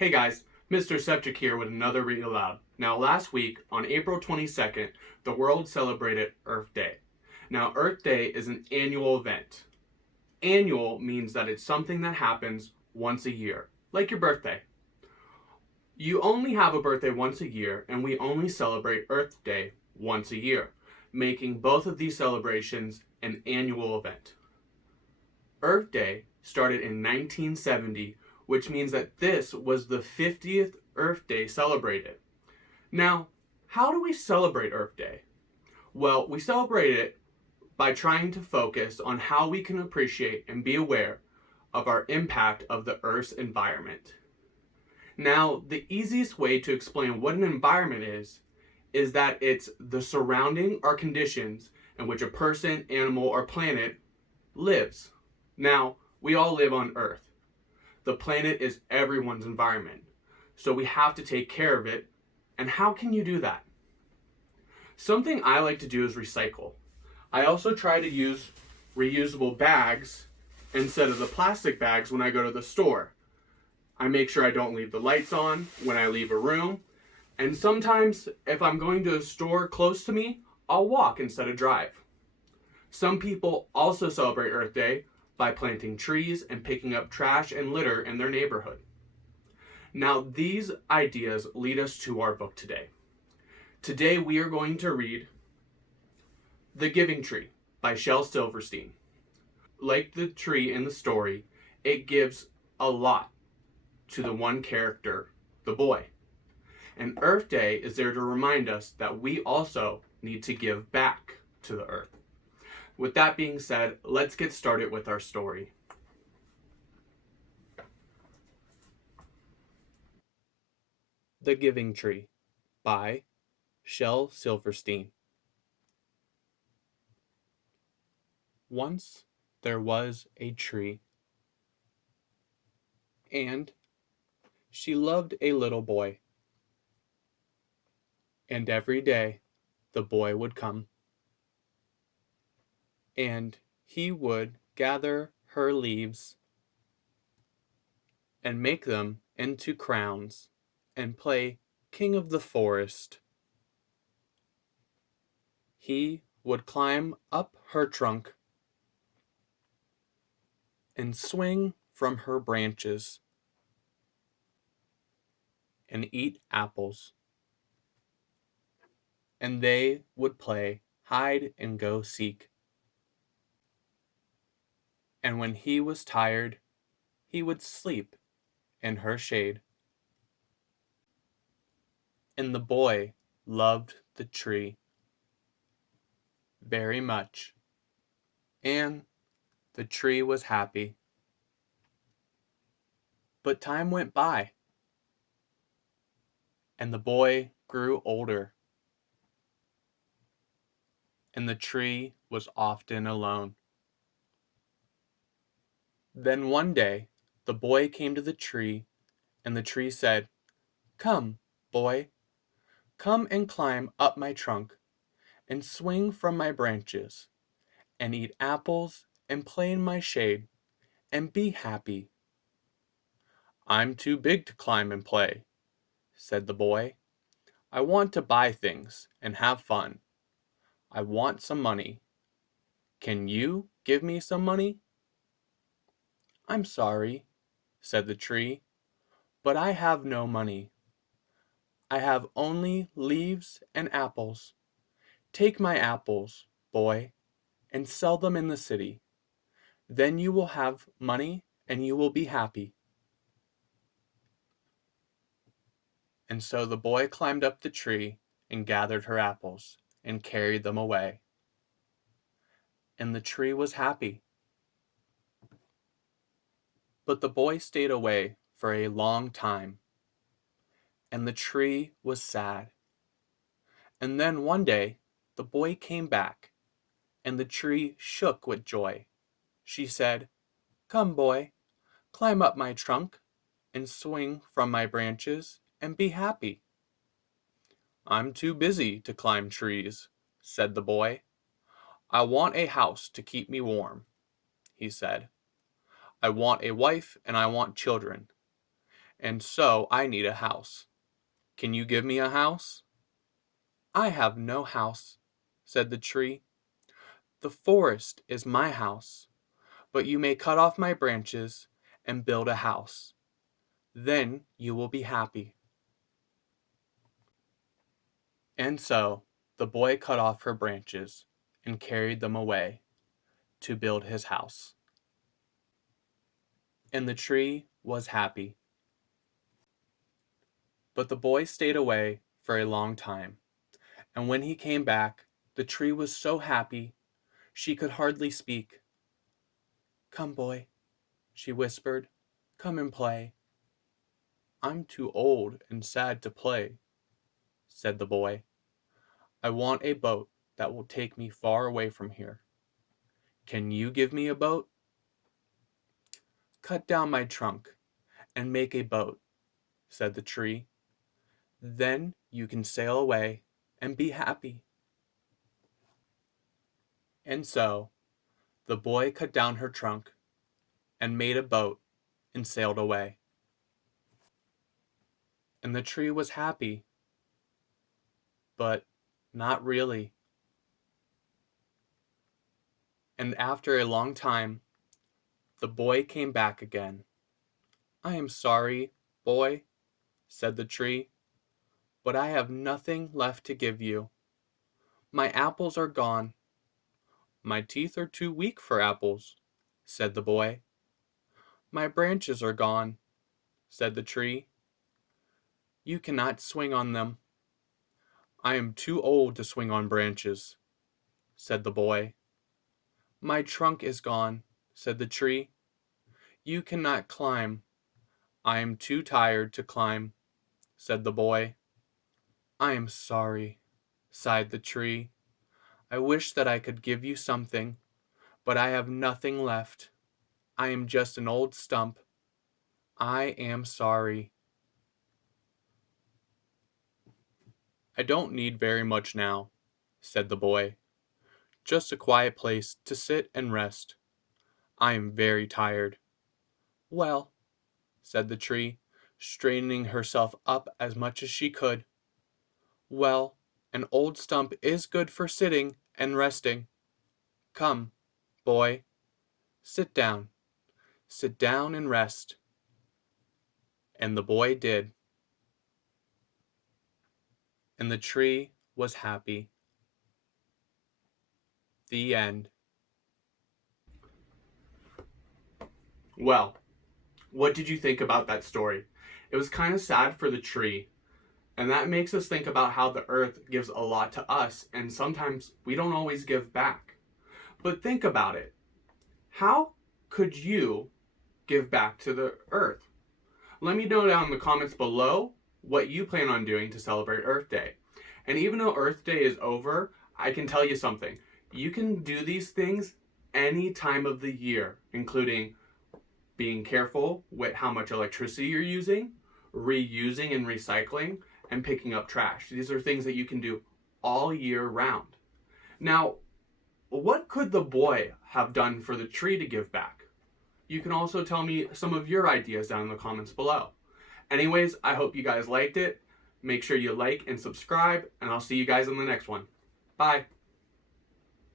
Hey guys, Mr. Septic here with another Read Aloud. Now, last week, on April 22nd, the world celebrated Earth Day. Now, Earth Day is an annual event. Annual means that it's something that happens once a year, like your birthday. You only have a birthday once a year, and we only celebrate Earth Day once a year, making both of these celebrations an annual event. Earth Day started in 1970, which means that this was the 50th Earth Day celebrated. Now, how do we celebrate Earth Day? Well, we celebrate it by trying to focus on how we can appreciate and be aware of our impact of the Earth's environment. Now, the easiest way to explain what an environment is that it's the surrounding or conditions in which a person, animal, or planet lives. Now, we all live on Earth. The planet is everyone's environment, so we have to take care of it. And how can you do that? Something I like to do is recycle. I also try to use reusable bags instead of the plastic bags when I go to the store. I make sure I don't leave the lights on when I leave a room. And sometimes, if I'm going to a store close to me, I'll walk instead of drive. Some people also celebrate Earth Day by planting trees and picking up trash and litter in their neighborhood. Now, these ideas lead us to our book today. Today, we are going to read The Giving Tree by Shel Silverstein. Like the tree in the story, it gives a lot to the one character, the boy. And Earth Day is there to remind us that we also need to give back to the earth. With that being said, let's get started with our story. The Giving Tree by Shel Silverstein. Once there was a tree, and she loved a little boy. And every day the boy would come, and he would gather her leaves and make them into crowns and play king of the forest. He would climb up her trunk and swing from her branches and eat apples. And they would play hide and go seek. And when he was tired, he would sleep in her shade. And the boy loved the tree very much, and the tree was happy. But time went by, and the boy grew older, and the tree was often alone. Then one day, the boy came to the tree, and the tree said, "Come, boy, come and climb up my trunk, and swing from my branches, and eat apples, and play in my shade, and be happy." "I'm too big to climb and play," said the boy. "I want to buy things and have fun. I want some money. Can you give me some money?" "I'm sorry," said the tree, "but I have no money. I have only leaves and apples. Take my apples, boy, and sell them in the city. Then you will have money and you will be happy." And so the boy climbed up the tree and gathered her apples and carried them away. And the tree was happy. But the boy stayed away for a long time, and the tree was sad. And then one day, the boy came back, and the tree shook with joy. She said, "Come, boy, climb up my trunk, and swing from my branches, and be happy." "I'm too busy to climb trees," said the boy. "I want a house to keep me warm," he said. "I want a wife and I want children. and so I need a house. Can you give me a house?" "I have no house," said the tree. "The forest is my house, but you may cut off my branches and build a house. Then you will be happy." And so the boy cut off her branches and carried them away to build his house. And the tree was happy. But the boy stayed away for a long time, and when he came back, the tree was so happy she could hardly speak. "Come, boy," she whispered, "come and play." "I'm too old and sad to play," said the boy. "I want a boat that will take me far away from here. Can you give me a boat?" "Cut down my trunk and make a boat," said the tree. "Then you can sail away and be happy." And so the boy cut down her trunk and made a boat and sailed away. And the tree was happy, but not really. And after a long time, the boy came back again. "I am sorry, boy," said the tree, "but I have nothing left to give you. My apples are gone." "My teeth are too weak for apples," said the boy. "My branches are gone," said the tree. "You cannot swing on them." "I am too old to swing on branches," said the boy. "My trunk is gone," said the tree. "You cannot climb." "I am too tired to climb," said the boy. "I am sorry," sighed the tree. "I wish that I could give you something, but I have nothing left. I am just an old stump. I am sorry." "I don't need very much now," said the boy. "Just a quiet place to sit and rest. I am very tired." "Well," said the tree, straightening herself up as much as she could. "Well, an old stump is good for sitting and resting. Come, boy, sit down. Sit down and rest." And the boy did. And the tree was happy. The end. Well, what did you think about that story? It was kind of sad for the tree, and that makes us think about how the earth gives a lot to us, and sometimes we don't always give back. But think about it. How could you give back to the earth? Let me know down in the comments below what you plan on doing to celebrate Earth Day. And even though Earth Day is over, I can tell you something. You can do these things any time of the year, including being careful with how much electricity you're using, reusing and recycling, and picking up trash. These are things that you can do all year round. Now, what could the boy have done for the tree to give back? You can also tell me some of your ideas down in the comments below. Anyways, I hope you guys liked it. Make sure you like and subscribe, and I'll see you guys in the next one. Bye.